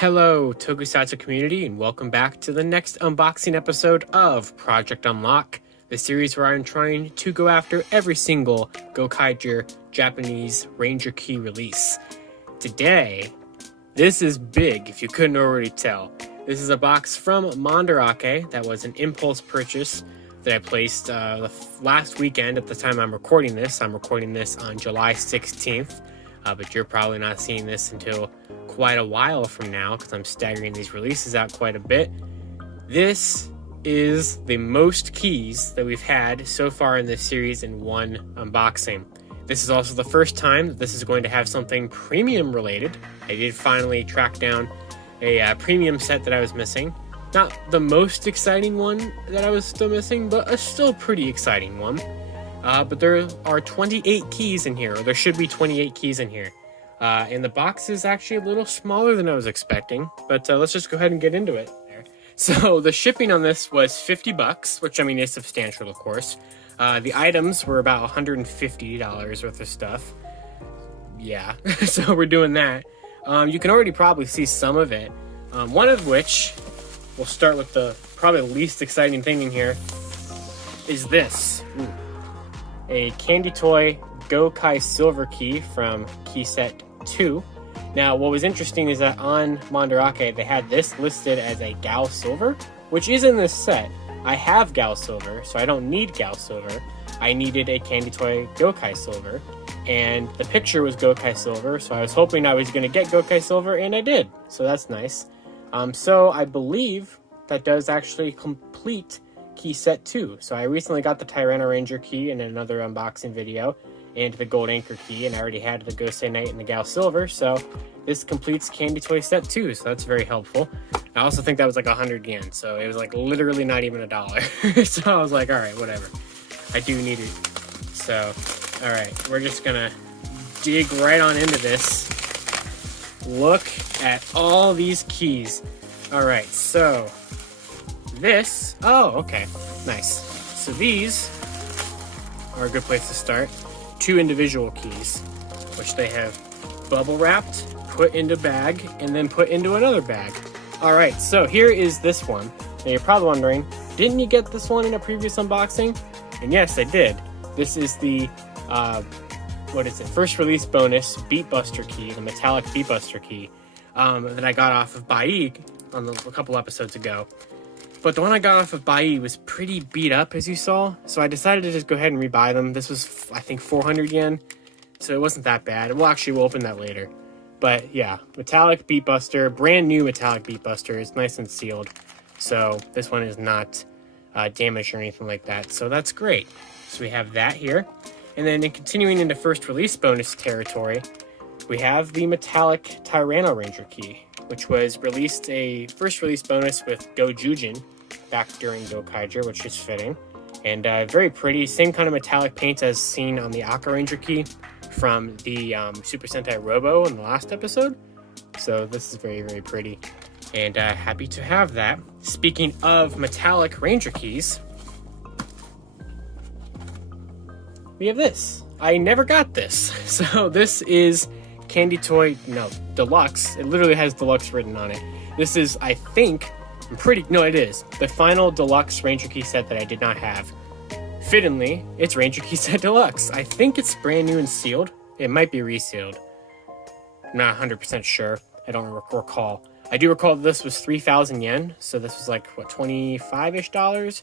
Hello, Tokusatsu community, and welcome back to the next unboxing episode of Project Unlock, the series where I'm trying to go after every single Gokaiger Japanese Ranger Key release. Today, this is big, if you couldn't already tell. This is a box from Mandarake that was an impulse purchase that I placed last weekend at the time I'm recording this. I'm recording this on July 16th, but you're probably not seeing this until quite a while from now because I'm staggering these releases out quite a bit. This is the most keys that we've had so far in this series in one unboxing. This is also the first time that this is going to have something premium related. I did finally track down a premium set that I was missing. Not the most exciting one that I was still missing, but a still pretty exciting one. But there are 28 keys in here, or there should be 28 keys in here. And the box is actually a little smaller than I was expecting, but let's just go ahead and get into it. So the shipping on this was $50, which I mean is substantial, of course. The items were about $150 worth of stuff. Yeah, so we're doing that. You can already probably see some of it. One of which, we'll start with the probably least exciting thing in here, is this. Ooh. A Candy Toy Gokai Silver Key from Key Set 2. Now, what was interesting is that on Mandarake, they had this listed as a Gal Silver, which is in this set. I have Gal Silver, so I don't need Gal Silver. I needed a Candy Toy Gokai Silver, and the picture was Gokai Silver, so I was hoping I was going to get Gokai Silver, and I did, so that's nice. So I believe that does actually complete Key Set 2. So I recently got the Tyranno Ranger Key in another unboxing video, and the Gold Anchor Key, and I already had the Gosei Knight and the Gal Silver, so this completes Candy Toy Set 2, so that's very helpful. I also think that was like 100 yen, so it was like literally not even $1. So I was like, alright, whatever. I do need it. So, alright, we're just gonna dig right on into this. Look at all these keys. Alright, so this, oh, okay, nice. So these are a good place to start. 2 individual keys, which they have bubble wrapped, put into bag, and then put into another bag. Alright, so here is this one. Now you're probably wondering, didn't you get this one in a previous unboxing? And yes, I did. This is the, first release bonus Beatbuster key, the metallic Beatbuster key, that I got off of Bai a couple episodes ago. But the one I got off of Bai was pretty beat up, as you saw, so I decided to just go ahead and rebuy them. This was, I think, 400 yen, so it wasn't that bad. Well, actually, we'll open that later. But yeah, metallic Beatbuster, brand new metallic Beatbuster. It's nice and sealed, so this one is not damaged or anything like that, so that's great. So we have that here. And then continuing into first release bonus territory, we have the metallic Tyranno Ranger Key, which was released a first release bonus with Go Jujin back during Gokaiger, which is fitting. And very pretty, same kind of metallic paint as seen on the Aka Ranger Key from the Super Sentai Robo in the last episode. So this is very, very pretty. And happy to have that. Speaking of metallic Ranger Keys, we have this. I never got this. So this is Candy Toy, no, Deluxe. It literally has Deluxe written on it. This is, I think, it is the final Deluxe Ranger Key set that I did not have. Fittingly, it's Ranger Key Set Deluxe. I think it's brand new and sealed. It might be resealed. I'm not 100% sure. I don't recall. I do recall that this was 3,000 yen, so this was like, what, 25-ish dollars?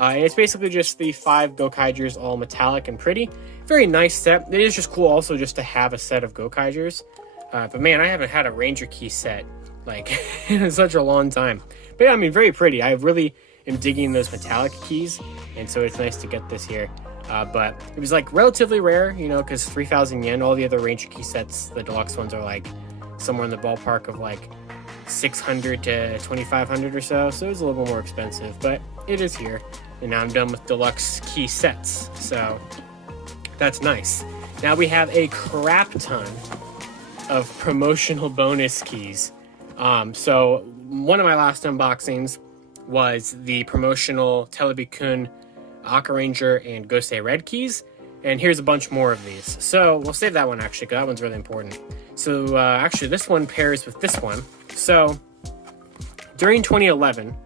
And it's basically just the 5 Gokaigers, all metallic and pretty. Very nice set. It is just cool also just to have a set of Gokaigers. But man, I haven't had a Ranger Key set like in such a long time. But yeah, I mean, very pretty. I really am digging those metallic keys, and so it's nice to get this here. But it was like relatively rare, you know, because 3,000 yen. All the other Ranger Key sets, the deluxe ones, are like somewhere in the ballpark of like 600 to 2,500 or so. So it was a little bit more expensive, but it is here. And now I'm done with deluxe key sets, so that's nice. Now we have a crap ton of promotional bonus keys. So one of my last unboxings was the promotional Telebikun Aka Ranger and Gosei Red keys, and here's a bunch more of these. So we'll save that one actually, because that one's really important. So actually this one pairs with this one, So, during 2011,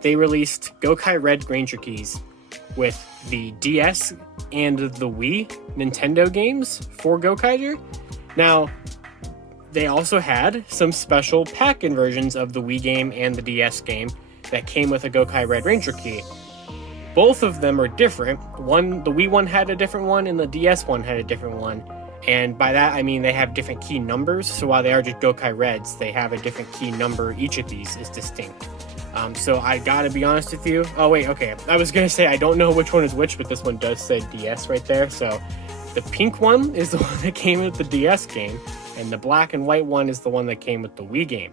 they released Gokai Red Ranger Keys with the DS and the Wii Nintendo games for Gokaiger. Now, they also had some special pack-in versions of the Wii game and the DS game that came with a Gokai Red Ranger Key. Both of them are different. The Wii one had a different one, and the DS one had a different one. And by that, I mean they have different key numbers. So while they are just Gokai Reds, they have a different key number. Each of these is distinct. So I gotta be honest with you. Oh, wait, okay. I was gonna say I don't know which one is which, but this one does say DS right there. So the pink one is the one that came with the DS game, and the black and white one is the one that came with the Wii game.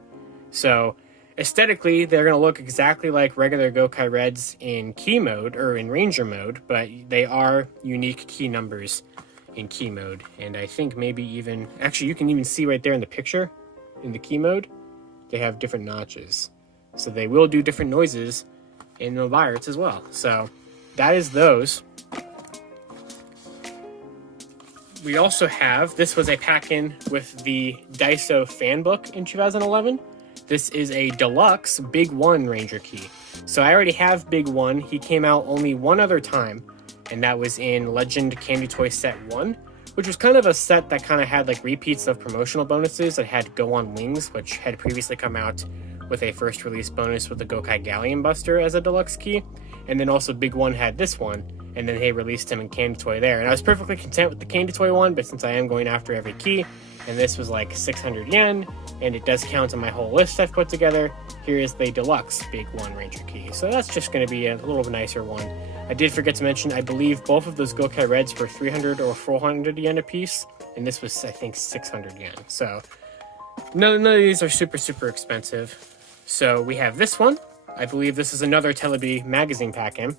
So aesthetically, they're going to look exactly like regular Gokai Reds in key mode, or in Ranger mode, but they are unique key numbers in key mode. And I think maybe even, actually you can even see right there in the picture, in the key mode, they have different notches. So they will do different noises in the Pirates as well. So that is those. We also have, this was a pack-in with the Daiso fan book in 2011. This is a Deluxe Big One Ranger Key. So I already have Big One. He came out only one other time, and that was in Legend Candy Toy Set 1, which was kind of a set that kind of had like repeats of promotional bonuses. It had Go On Wings, which had previously come out with a first release bonus with the Gokai Galleon Buster as a deluxe key. And then also Big One had this one, and then they released him in Candy Toy there. And I was perfectly content with the Candy Toy one, but since I am going after every key, and this was like 600 yen, and it does count on my whole list I've put together, here is the Deluxe Big One Ranger Key. So that's just going to be a little nicer one. I did forget to mention, I believe both of those Gokai Reds were 300 or 400 yen a piece, and this was, I think, 600 yen. So none of these are super expensive. So we have this one. I believe this is another Telebi magazine pack-in.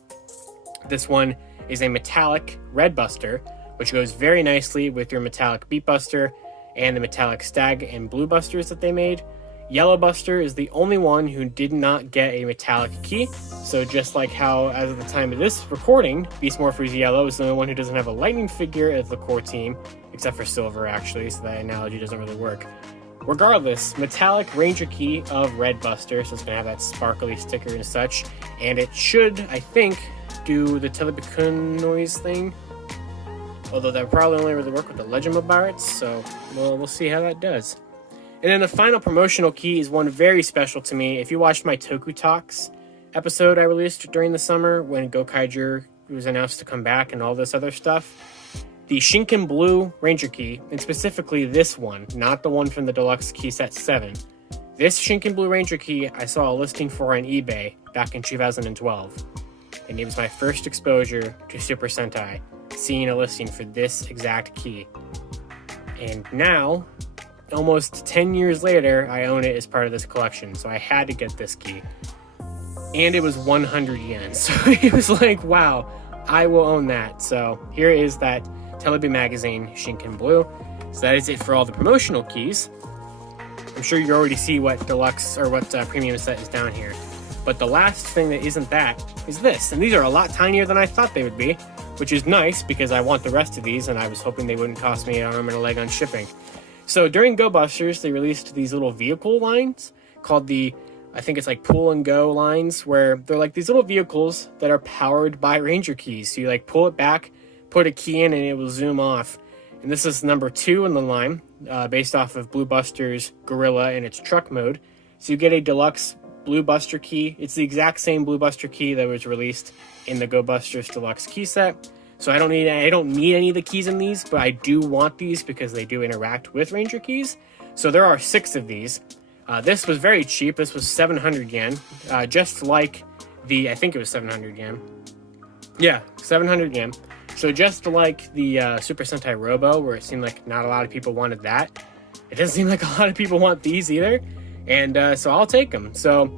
This one is a metallic red buster, which goes very nicely with your metallic beat buster and the metallic stag and blue busters that they made. Yellow Buster is the only one who did not get a metallic key. So just like how, as of the time of this recording, Beast Morphers Yellow is the only one who doesn't have a lightning figure as the core team, except for Silver actually, so that analogy doesn't really work. Regardless, metallic Ranger Key of Red Buster, so it's going to have that sparkly sticker and such, and it should, I think, do the Telebikun noise thing. Although that would probably only really work with the Legend of Pirates, so we'll see how that does. And then the final promotional key is one very special to me. If you watched my Toku Talks episode I released during the summer when Gokaiger was announced to come back and all this other stuff, the Shinkan Blue Ranger Key, and specifically this one, not the one from the Deluxe Key Set 7. This Shinkan Blue Ranger Key I saw a listing for on eBay back in 2012. And it was my first exposure to Super Sentai, seeing a listing for this exact key. And now, almost 10 years later, I own it as part of this collection, so I had to get this key. And it was 100 yen, so it was like, wow, I will own that. So here is that Telebi Magazine Shinkan Blue. So that is it for all the promotional keys. I'm sure you already see what deluxe or what premium set is down here. But the last thing that isn't that is this, and these are a lot tinier than I thought they would be, which is nice because I want the rest of these and I was hoping they wouldn't cost me an arm and a leg on shipping. So during Go Busters, they released these little vehicle lines called I think it's like Pull and Go lines, where they're like these little vehicles that are powered by Ranger Keys. So you like pull it back, put a key in, and it will zoom off. And this is number 2 in the line, based off of Blue Buster's Gorilla in its truck mode. So you get a deluxe Blue Buster key. It's the exact same Blue Buster key that was released in the Go Busters Deluxe key set. So I don't need any of the keys in these, but I do want these because they do interact with Ranger Keys. So there are 6 of these. This was very cheap. This was 700 yen, just like I think it was 700 yen. Yeah, 700 yen. So just like the Super Sentai Robo, where it seemed like not a lot of people wanted that, it doesn't seem like a lot of people want these either. And so I'll take them. So,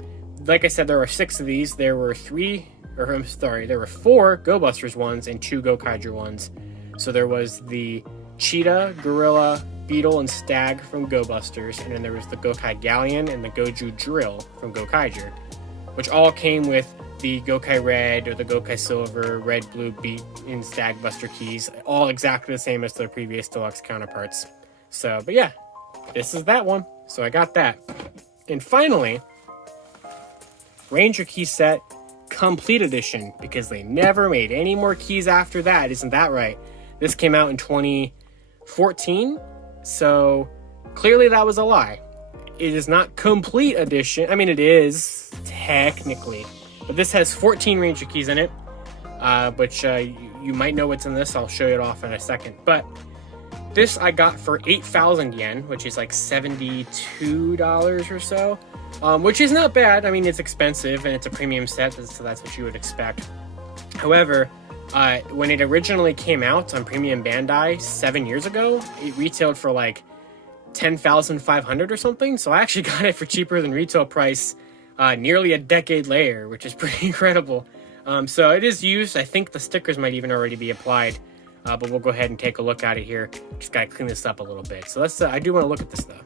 like I said, there are 6 of these. There were 4 Go Busters ones and 2 Gokaiger ones. So there was the Cheetah, Gorilla, Beetle, and Stag from Go Busters, and then there was the Gokai Galleon and the Goju Drill from Gokaiger, which all came with the Gokai Red or the Gokai Silver, Red, Blue, Beat, and Stag Buster keys, all exactly the same as their previous deluxe counterparts. So, but yeah, this is that one. So I got that. And finally, Ranger Key Set Complete Edition, because they never made any more keys after that. Isn't that right? This came out in 2014, so clearly that was a lie. It is not Complete Edition. I mean, it is, technically. But this has 14 Ranger Keys in it, which you might know what's in this. I'll show it off in a second. But this I got for 8,000 yen, which is like $72 or so, which is not bad. I mean, it's expensive, and it's a premium set, so that's what you would expect. However, when it originally came out on Premium Bandai 7 years ago, it retailed for like 10,500 or something. So I actually got it for cheaper than retail price nearly a decade later, which is pretty incredible. So it is used. I think the stickers might even already be applied, but we'll go ahead and take a look at it here. Just gotta clean this up a little bit. So let's. I do want to look at this though.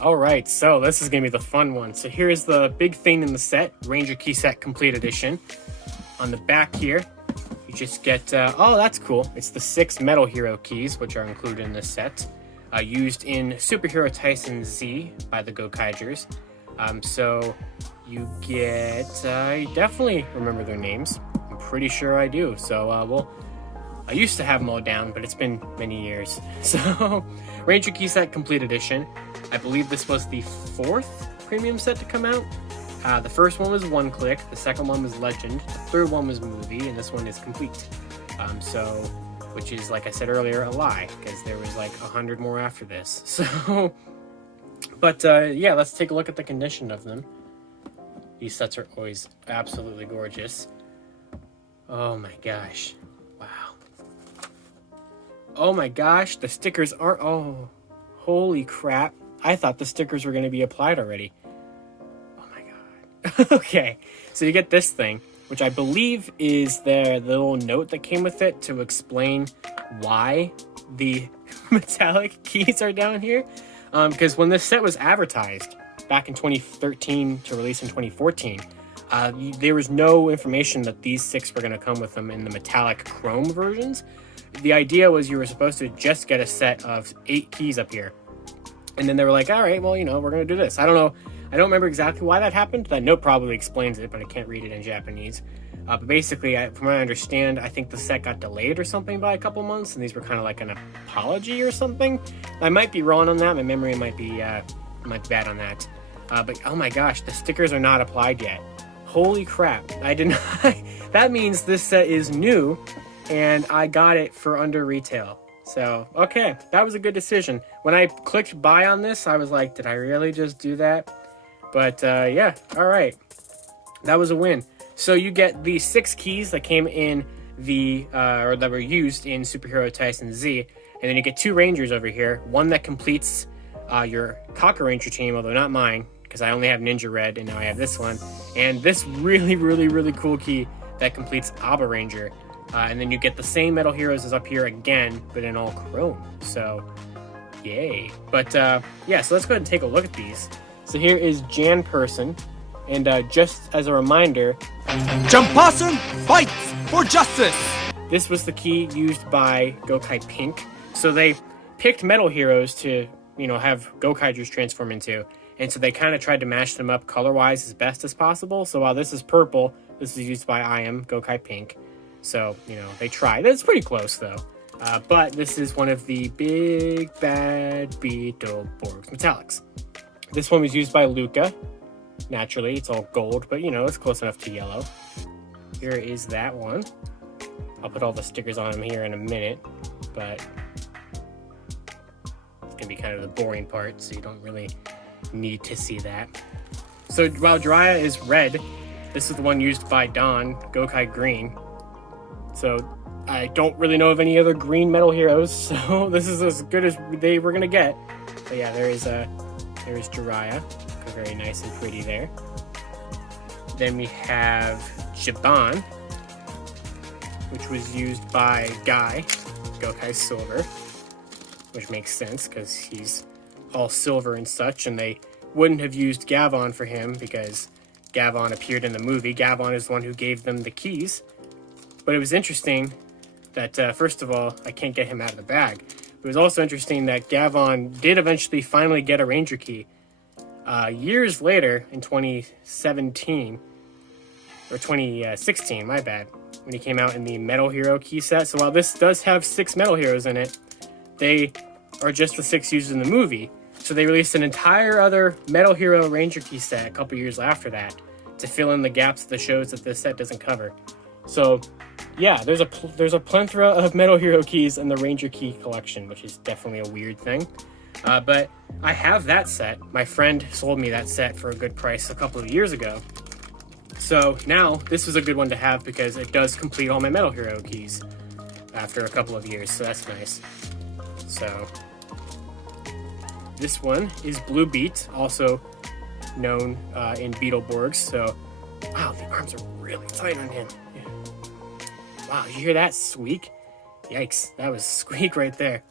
All right, so this is gonna be the fun one. So here's the big thing in the set: Ranger Key Set Complete Edition. On the back here, you just get. Oh, that's cool. It's the 6 Metal Hero keys, which are included in this set. Used in Superhero Tyson Z by the Gokaigers. So you get, I definitely remember their names. I'm pretty sure I do. So, I used to have them all down, but it's been many years. So, Ranger Key Set Complete Edition. I believe this was the 4th premium set to come out. The first one was One Click, the second one was Legend, the third one was Movie, and this one is Complete. Which is, like I said earlier, a lie, because there was like 100 more after this. So, but yeah, let's take a look at the condition of them. These sets are always absolutely gorgeous. Oh my gosh. Wow. Oh my gosh, the stickers aren't, oh, holy crap. I thought the stickers were going to be applied already. Oh my god. Okay, so you get this thing, which I believe is the little note that came with it to explain why the metallic keys are down here. Because when this set was advertised back in 2013 to release in 2014, there was no information that these 6 were going to come with them in the metallic chrome versions. The idea was you were supposed to just get a set of 8 keys up here. And then they were like, all right, well, you know, we're going to do this. I don't know. I don't remember exactly why that happened. That note probably explains it, but I can't read it in Japanese. But basically, from what I understand, I think the set got delayed or something by a couple months, and these were kind of like an apology or something. I might be wrong on that. My memory might be bad on that. But oh my gosh, the stickers are not applied yet. Holy crap. I did not. That means this set is new, and I got it for under retail. So, okay, that was a good decision. When I clicked buy on this, I was like, did I really just do that? But yeah, all right. That was a win. So you get the 6 keys that came in the, or that were used in Superhero Tyson Z. And then you get 2 Rangers over here. One that completes your Cocker Ranger team, although not mine, because I only have Ninja Red, and now I have this one. And this really, really, really cool key that completes Abba Ranger. And then you get the same Metal Heroes as up here again, but in all chrome. So, yay. But yeah, so let's go ahead and take a look at these. So here is Jan Person, and just as a reminder, Jampasun fights for justice! This was the key used by Gokai Pink. So they picked Metal Heroes to, you know, have Gokaigers transform into, and so they kind of tried to mash them up color-wise as best as possible. So while this is purple, this is used by I Am Gokai Pink. So, you know, they tried. It's pretty close, though. But this is one of the big bad Beetleborgs metallics. This one was used by Luca. Naturally, it's all gold, but, you know, it's close enough to yellow. Here is that one. I'll put all the stickers on them here in a minute, but it's going to be kind of the boring part, so you don't really need to see that. So while Jiraiya is red, this is the one used by Don, Gokai Green. So I don't really know of any other green Metal Heroes, so this is as good as they were going to get. But yeah, there is Jiraiya. Very nice and pretty there. Then we have Jiban, which was used by Guy, Gokai Silver, which makes sense because he's all silver and such, and they wouldn't have used Gavon for him because Gavon appeared in the movie. Gavon is the one who gave them the keys. But it was interesting that, first of all, I can't get him out of the bag. It was also interesting that Gavon did eventually finally get a Ranger Key. Years later, in 2017, or 2016, my bad, when he came out in the Metal Hero key set. So while this does have 6 Metal Heroes in it, they are just the 6 used in the movie. So they released an entire other Metal Hero Ranger Key set a couple years after that to fill in the gaps of the shows that this set doesn't cover. So yeah, there's a plethora of Metal Hero keys in the Ranger Key collection, which is definitely a weird thing. But I have that set. My friend sold me that set for a good price a couple of years ago. So now this is a good one to have because it does complete all my Metal Hero keys after a couple of years. So that's nice. So this one is Blue Beat, also known in Beetleborgs. So wow, the arms are really tight on him. Wow, did you hear that squeak? Yikes, that was a squeak right there.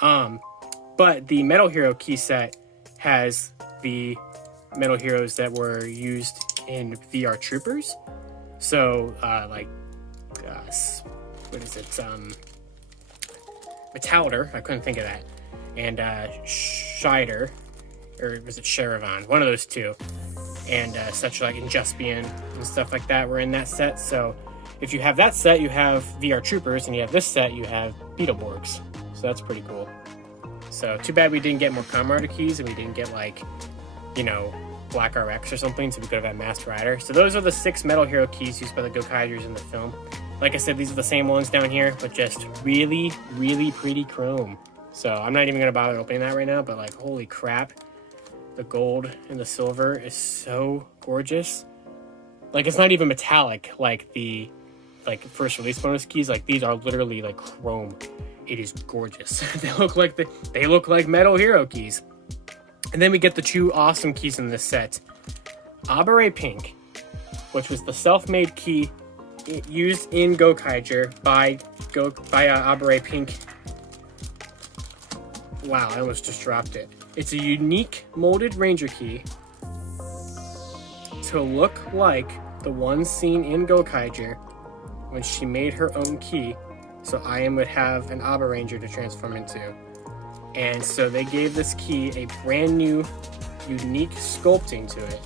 But the Metal Hero key set has the Metal Heroes that were used in VR Troopers. So, what is it? Metallider, I couldn't think of that. And Shider, or was it Sheravan? One of those two. And such like Injuspian and stuff like that were in that set. So if you have that set, you have VR Troopers, and you have this set, you have Beetleborgs. So that's pretty cool. So too bad we didn't get more Kamen Rider keys, and we didn't get like, Black RX or something, so we could have had Masked Rider. So those are the 6 Metal Hero keys used by the Gokaigers in the film. Like I said, these are the same ones down here, but just really, really pretty chrome. So I'm not even going to bother opening that right now, but like, holy crap. The gold and the silver is so gorgeous. Like, it's not even metallic like the first release bonus keys. Like, these are literally like chrome. It is gorgeous. They look like Metal Hero keys. And then we get the 2 awesome keys in this set. Abare Pink, which was the self-made key used in Gokaiger by Abare Pink. Wow, I almost just dropped it. It's a unique molded Ranger Key to look like the one seen in Gokaiger when she made her own key, so Ian would have an Abba Ranger to transform into. And so they gave this key a brand new, unique sculpting to it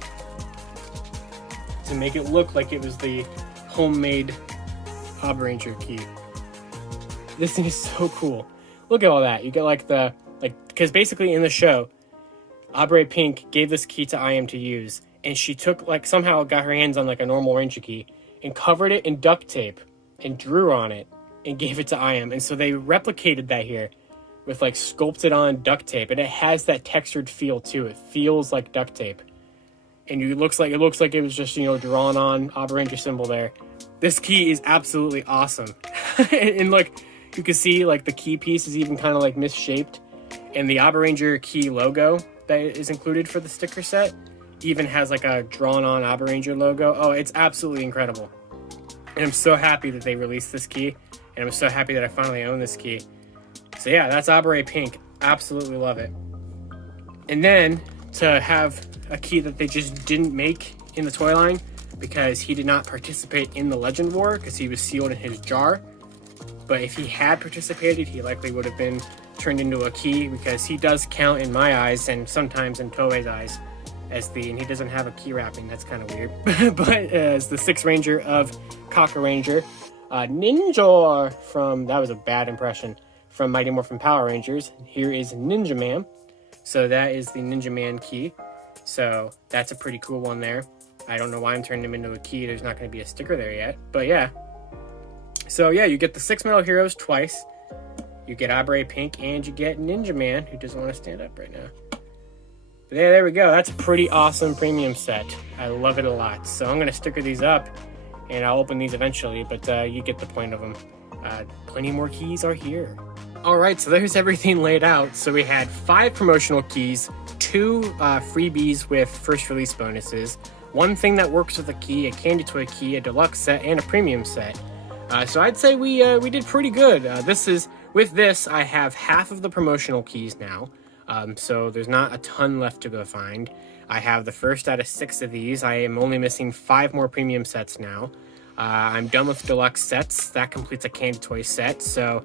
to make it look like it was the homemade Abba Ranger key. This thing is so cool. Look at all that. You get because basically in the show, Abare Pink gave this key to Iam to use, and she took, somehow got her hands on a normal Ranger key and covered it in duct tape and drew on it and gave it to Iam. And so they replicated that here with sculpted on duct tape, and it has that textured feel too. It feels like duct tape, and it looks like it was just drawn on Abba Ranger symbol there. This key is absolutely awesome. And you can see the key piece is even kind of misshaped, and the Abba Ranger key logo that is included for the sticker set even has a drawn on Abba Ranger logo. Oh, it's absolutely incredible. And I'm so happy that they released this key, and I'm so happy that I finally own this key. So yeah, that's Abare Pink. Absolutely love it. And then to have a key that they just didn't make in the toy line because he did not participate in the Legend War because he was sealed in his jar. But if he had participated, he likely would have been turned into a key because he does count in my eyes and sometimes in Toei's eyes and he doesn't have a key wrapping. That's kind of weird. But as the 6th Ranger of Kaka Ranger, Ninja that was a bad impression, from Mighty Morphin Power Rangers. Here is Ninja Man. So that is the Ninja Man key. So that's a pretty cool one there. I don't know why I'm turning him into a key. There's not going to be a sticker there yet. But yeah. So yeah, you get the 6 Metal Heroes twice. You get Abare Pink, and you get Ninja Man, who doesn't want to stand up right now. But yeah, there we go. That's a pretty awesome premium set. I love it a lot. So I'm going to sticker these up, and I'll open these eventually, but you get the point of them. Plenty more keys are here. Alright, so there's everything laid out. So we had 5 promotional keys, 2 freebies with first release bonuses, 1 thing that works with a key, a candy toy key, a deluxe set, and a premium set. So I'd say we did pretty good. With this, I have half of the promotional keys now. So there's not a ton left to go find. I have the first out of 6 of these. I am only missing 5 more premium sets now. I'm done with deluxe sets. That completes a candy toy set. So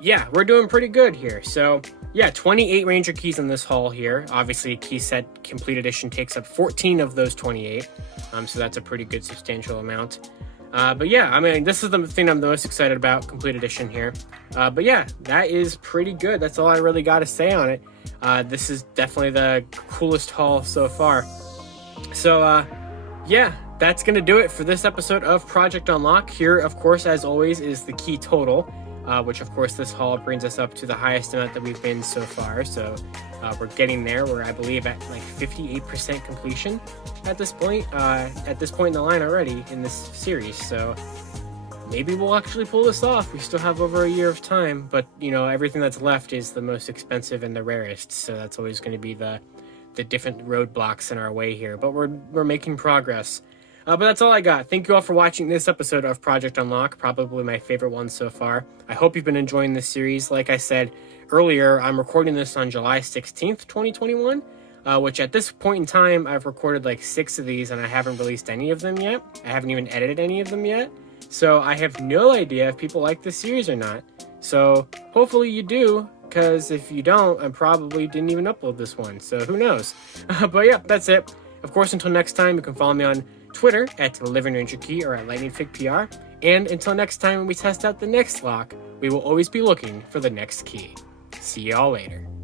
yeah, we're doing pretty good here. So yeah, 28 Ranger Keys in this haul here. Obviously, Key Set Complete Edition takes up 14 of those 28. So that's a pretty good substantial amount. But yeah, I mean, this is the thing I'm the most excited about, Complete Edition here. But yeah, that is pretty good. That's all I really got to say on it. This is definitely the coolest haul so far. So yeah, that's going to do it for this episode of Project Unlock. Here, of course, as always, is the key total, which, of course, this haul brings us up to the highest amount that we've been so far. So we're getting there. We're, I believe, at like 58% completion at this point in the line already in this series. So maybe we'll actually pull this off. We still have over a year of time, but, you know, everything that's left is the most expensive and the rarest. So that's always going to be the different roadblocks in our way here. But we're making progress. But that's all I got. Thank you all for watching this episode of Project Unlock, probably my favorite one so far. I hope you've been enjoying this series. Like I said earlier, I'm recording this on July 16th, 2021, which at this point in time, I've recorded like 6 of these and I haven't released any of them yet. I haven't even edited any of them yet. So I have no idea if people like this series or not. So hopefully you do, because if you don't, I probably didn't even upload this one. So who knows? But yeah, that's it. Of course, until next time, you can follow me on Twitter at the Living Ranger Key or at LightningFigPR. And until next time when we test out the next lock, we will always be looking for the next key. See y'all later.